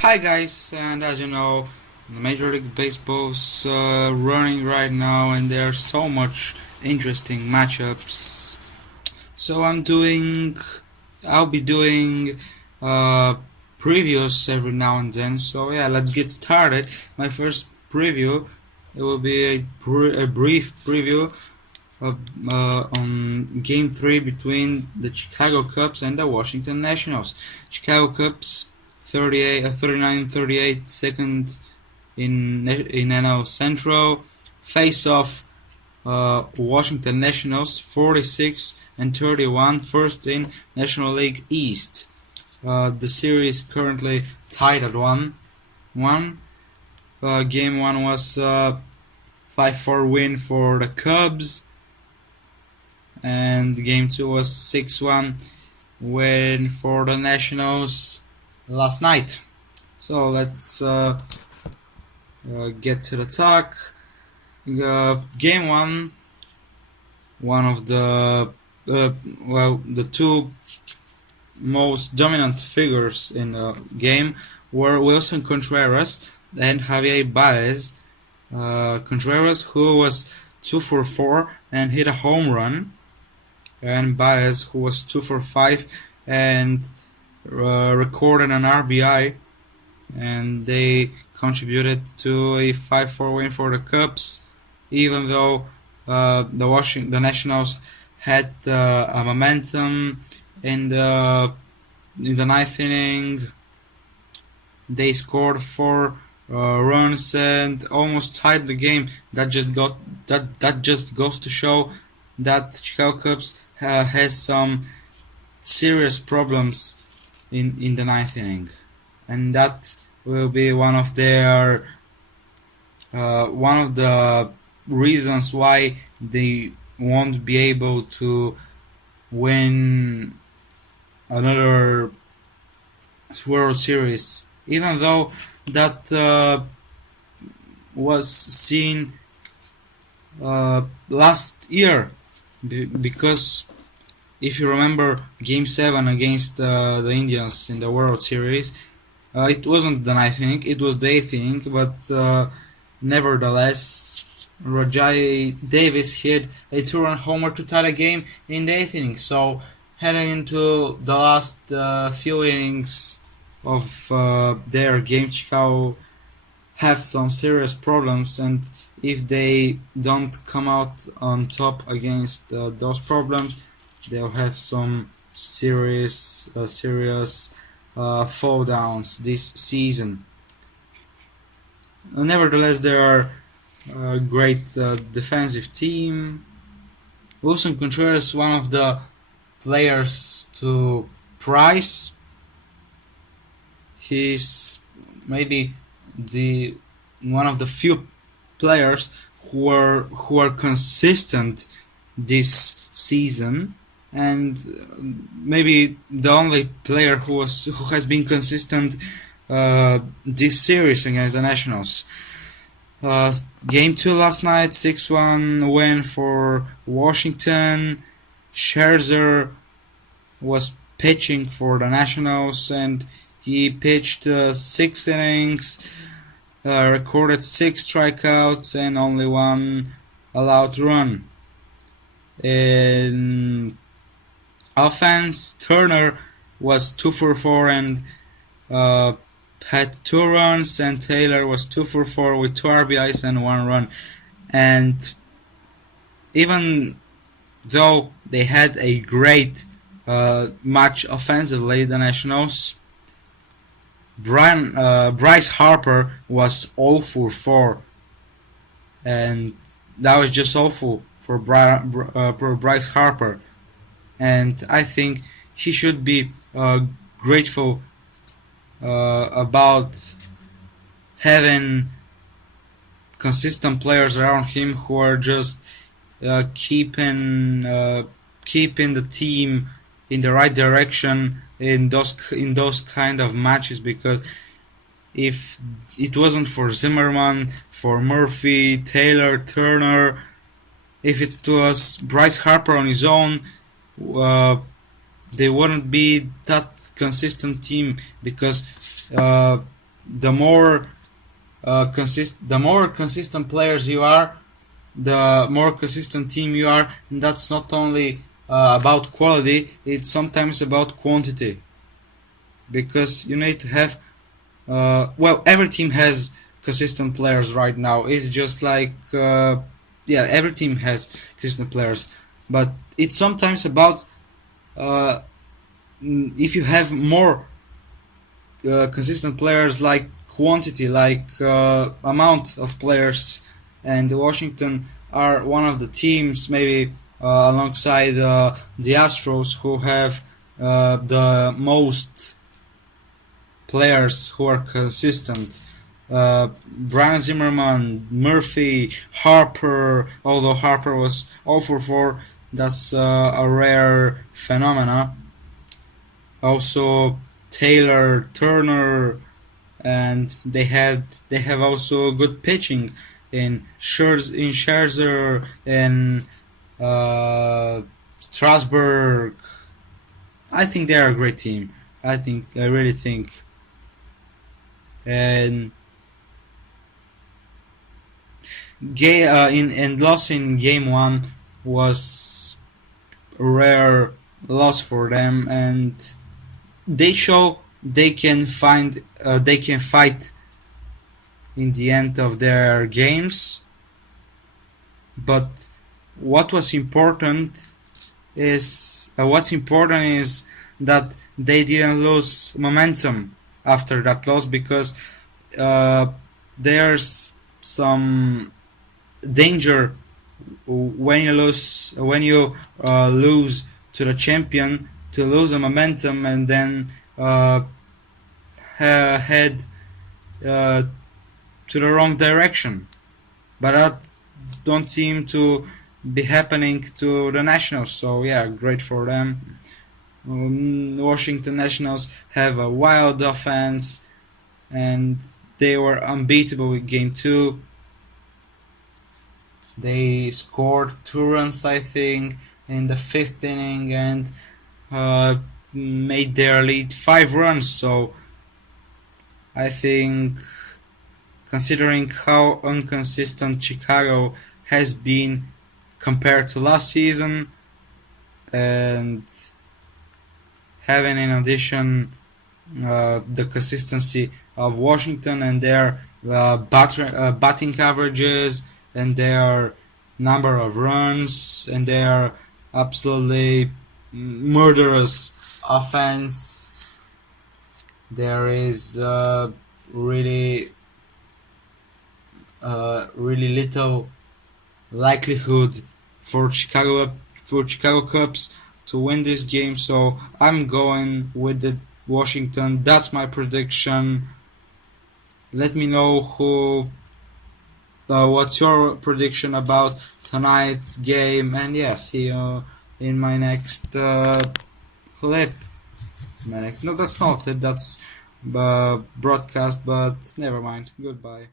Hi guys, and as you know, Major League Baseball's running right now, and there are so much interesting matchups. So I'll be doing previews every now and then. So yeah, let's get started. My first preview, it will be a brief preview on Game 3 between the Chicago Cubs and the Washington Nationals. Chicago Cubs 39-38 second in NL Central. Face off Washington Nationals 46-31 first in National League East. The series currently tied at 1-1. Game 1 was 5-4 win for the Cubs, and Game 2 was 6-1 win for the Nationals last night. So let's get to the talk. Game 1, one of the the two most dominant figures in the game were Wilson Contreras and Javier Baez. Contreras, who was 2 for 4 and hit a home run, and Baez, who was 2 for 5 and recorded an RBI, and they contributed to a 5-4 win for the Cubs, even though the Nationals had a momentum in the ninth inning. They scored 4 runs and almost tied the game. That just goes to show that Chicago Cubs has some serious problems in the ninth inning, and that will be one of the reasons why they won't be able to win another World Series, even though that was seen last year, because if you remember Game 7 against the Indians in the World Series, it wasn't the ninth inning, it was the eighth inning, but nevertheless, Rajai Davis hit a 2-run homer to tie the game in the eighth inning. So heading into the last few innings of their game, Chicago have some serious problems, and if they don't come out on top against those problems, they'll have some serious fall downs this season. Nevertheless, they are a great defensive team. Wilson Contreras, one of the players to price. He's maybe one of the few players who are consistent this season, and maybe the only player who has been consistent this series against the Nationals. Game 2 last night, 6-1 win for Washington. Scherzer was pitching for the Nationals, and he pitched 6 innings, recorded 6 strikeouts and only 1 allowed run. In offense, Turner was 2 for 4 and had 2 runs, and Taylor was 2 for 4 with 2 RBIs and 1 run. And even though they had a great match offensively, the Nationals, Bryce Harper was 0 for 4, and that was just awful for Bryce Harper. And I think he should be grateful about having consistent players around him who are just keeping the team in the right direction in those kind of matches. Because if it wasn't for Zimmerman, for Murphy, Taylor, Turner, if it was Bryce Harper on his own, they wouldn't be that consistent team, because the more the more consistent players you are, the more consistent team you are, and that's not only about quality, it's sometimes about quantity, because you need to have well, every team has consistent players right now. It's just like yeah, every team has consistent players, but it's sometimes about uh, if you have more consistent players, like quantity, like amount of players, and Washington are one of the teams, maybe alongside the Astros, who have the most players who are consistent. Brian Zimmerman, Murphy, Harper, although Harper was 0 for 4, that's a rare phenomena. Also Taylor, Turner, and they have also good pitching in Scherzer, in Strasburg. I think they are a great team. I really think. And loss in game 1 was a rare loss for them, and they show they can fight in the end of their games. But what's important is that they didn't lose momentum after that loss, because there's some danger when you lose to the champion, to lose the momentum and then head to the wrong direction. But that don't seem to be happening to the Nationals, so yeah, great for them. Washington Nationals have a wild offense, and they were unbeatable in game 2. They scored 2 runs, I think, in the 5th inning, and made their lead 5 runs. So I think, considering how inconsistent Chicago has been compared to last season, and having in addition the consistency of Washington and their batting averages and their number of runs and their absolutely murderous offense, there is really little likelihood for Chicago Cubs to win this game. So I'm going with the Washington. That's my prediction. Let me know what's your prediction about tonight's game, and yeah, see you in my next clip. No, that's not a clip, that's broadcast, but never mind. Goodbye.